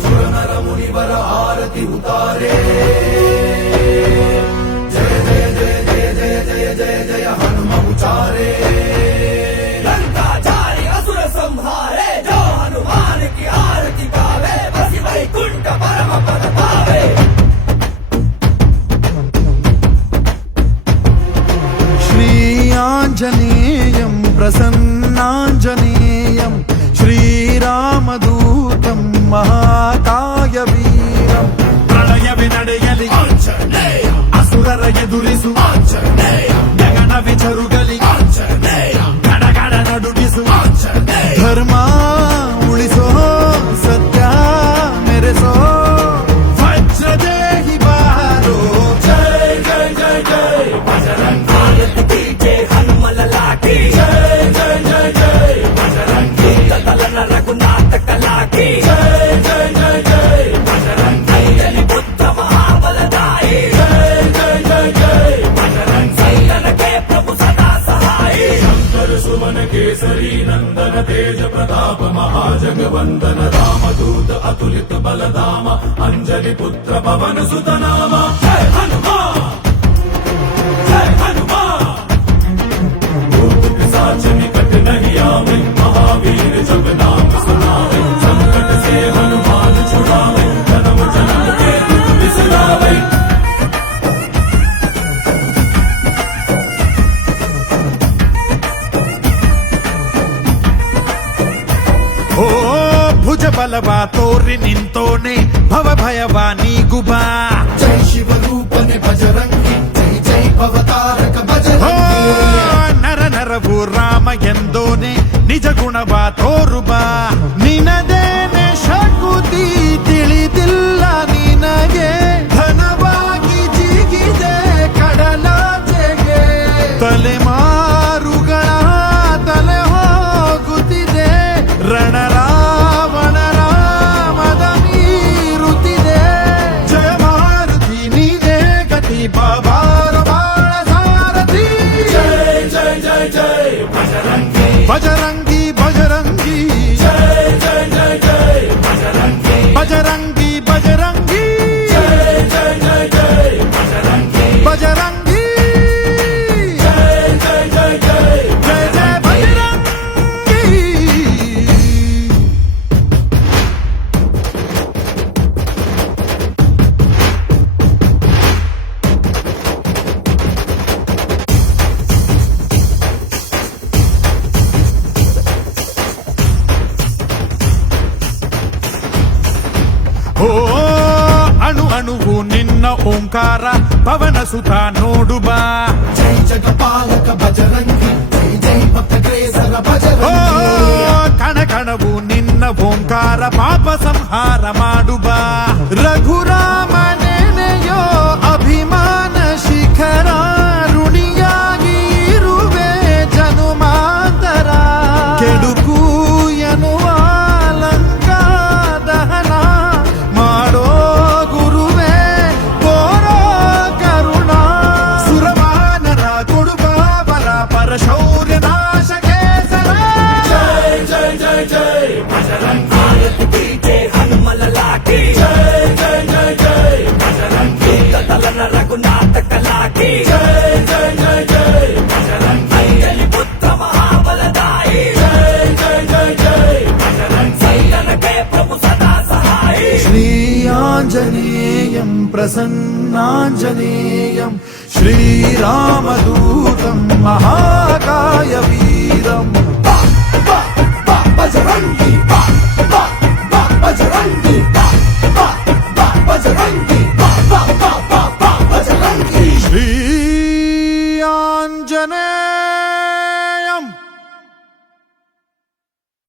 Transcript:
ಸುರನರ ಮುನಿವರ ಆರತಿ ಉತಾರೆ ಜಯ ಜಯ ಜಯ ಜಯ ಜಯ ಜಯ ಜಯ ಜಯ ಹನುಮ ಉಚಾರೆ ಲಂಕಾಚಾರಿ ಅಸುರ ಸಂಹಾರೆ ಜೋ ಹನುಮಾನ್ ಕಿ ಆರತಿ ಪಾವೆ ಬಸಿ ವೈಕುಂಠ ಪರಮ ಪದ ಪಾವೆ ಶ್ರೀ ಆಂಜನೇಯಂ ಪ್ರಸನ್ನಾಂಜನೇಯಂ ಶ್ರೀರಾಮದೂತಂ ಮಹಾಕಾಯ ವೀರಂ ಪ್ರಳಯವೇ ನಡೆಯಲಿ ಆಂಜನೇಯ ಅಸುರರ ಎದುರಿಸು ಆಂಜನೇಯ ಗಗನವೇ ಜರುಗಲಿ ಆಂಜನೇಯ ಗಡಗಡ ನಡುಗಿಸು ಆಂಜನೇಯ ಧರ್ಮ ಉಳಿಸೋ ಸತ್ಯ ಮೆರೆಸೋ ವಜ್ರದೇಹಿ ಬಾರೋ ಜೈ ಜೈ ಜೈ ಜೈ ಬಜರಂಗ ಆರತಿ ಕೀಜೆ ಹನುಮಲ ಲಾಠಿ ಜೈ ಜೈ ಜೈ ಜೈ ಬಜರಂಗ ತಲನ ರಘುನಾಥ ಕಲಾಟಿ ಜೈ ಜೈ ಜೈ ಜೈ ಬಜರಂಗ ಐಲಿ ಬುದ್ಧ ಮಹಾಬಲದಾಯಿ ಜೈ ಜೈ ಜೈ ಜೈ ಬಜರಂಗ ಸೈನನಕ್ಕೆ ಪ್ರಭು ಸದಾ ಸಹಾಯಿ ಶಂಕರ ಸುಮನ ಕೇಸರಿ ನಂದನ ತೇಜ ಪ್ರತಾಪ ಮಹಾಜಗವಂದನ ರಾಮದೂತ ಅತುಲಿತ ಬಲಧಾಮ ಅಂಜಲಿ ಪುತ್ರ ಪವನ ಸುತ ನಾಮ ಜಯ ಹನುಮಾನ್ जय हनुमान भूत पिशाच निकट नहीं आवे महावीर जब नाम सुनावे संकट से हनुमान छुड़ावे जन्म जन्म के दुख बिसरावे ಓ ಭುಜ ಬಲವ ತೋರಿ ನಿಂತೋನೆ ಭವ ಭಯವ ನೀಗುಬಾ जय शिव रूपने बजरंगी जय जय भवतारक ಓ बजरंगी ನರ ನರವು ರಾಮ ಎಂದೋನೆ ನಿಜ ಗುಣವ ತೋರುಬಾ ನಿನದೇನೆ ಶಕುತಿ ತಿಳಿದಿಲ್ಲ ನಿನಗೆ ಧನವಾಗಿ ಜಿಗಿದೆ ಕಡಲಾಚೆಗೆ ತಲೆಮಾರುಗಳ ತಲೆ ಹೋಗುತ್ತಿದೆ ರಣರಾವಣರ ಮದ ಮೀರುತ್ತಿದೆ ಜಯ ಮಾರುತಿ ನೀನೇ ಗತಿ ಬಾಬಾರ ಬಾಳ ಸಾರಥಿ जय जय जय जय बजरंगी ಬಜರಂಗಿ ಬಜರಂಗಿ जय जय जय जय बजरंगी ಬಜರಂಗಿ ಬಜರಂಗಿ जय जय जय जय बजरंगी ಬಜರಂಗಿ जय जय जय जय ಜಯ ಜಯ ಬಜರಂಗಿ ಓ ಅಣು ಅಣುವು ನಿನ್ನ ಓಂಕಾರ ಪವನ ಸುತ ನೋಡುಬಾ जय जगपालक बजरंगी जय जय भक्तग्रेसर ಓ बजरंगी ಕಣ ಕಣವು ನಿನ್ನ ಓಂಕಾರ ಪಾಪ ಸಂಹಾರ ಮಾಡುಬಾ ರಘುರಾಮ ನೆನೆಯೋ ಅಭಿಮಾನ ಶಿಖರ ಋಣಿಯಾಗಿ ಇರುವೆ ಜನುಮಾಂತರ ಕೆಡುಕು ಎನ್ನುವ ಲಂಕಾ ದಹನ ಮಾಡೋ ಗುರುವೇ ತೋರೋ ಕರುಣ ಸುರವಾನರ ಕೊಡುಬಾಬರ ಪರಶೌರ್ಯ ನಾಶ ಕೇಸರ जय जय जय जय बजरंगी आरती कीजे हनुमल लाठी जय जय जय जय बजरंगी तलन रघुनाथ कलाटी जय जय जय जय बजरंगी अंजलि पुत्र महाबलदाई जय जय जय जय बजरंगी सैननके प्रभु सदा सहाई ಶ್ರೀ ಆಂಜನೇಯಂ ಪ್ರಸನ್ನಾಂಜನೇಯಂ ಶ್ರೀರಾಮದೂತಂ ಮಹಾಕಾಯ ವೀರಂ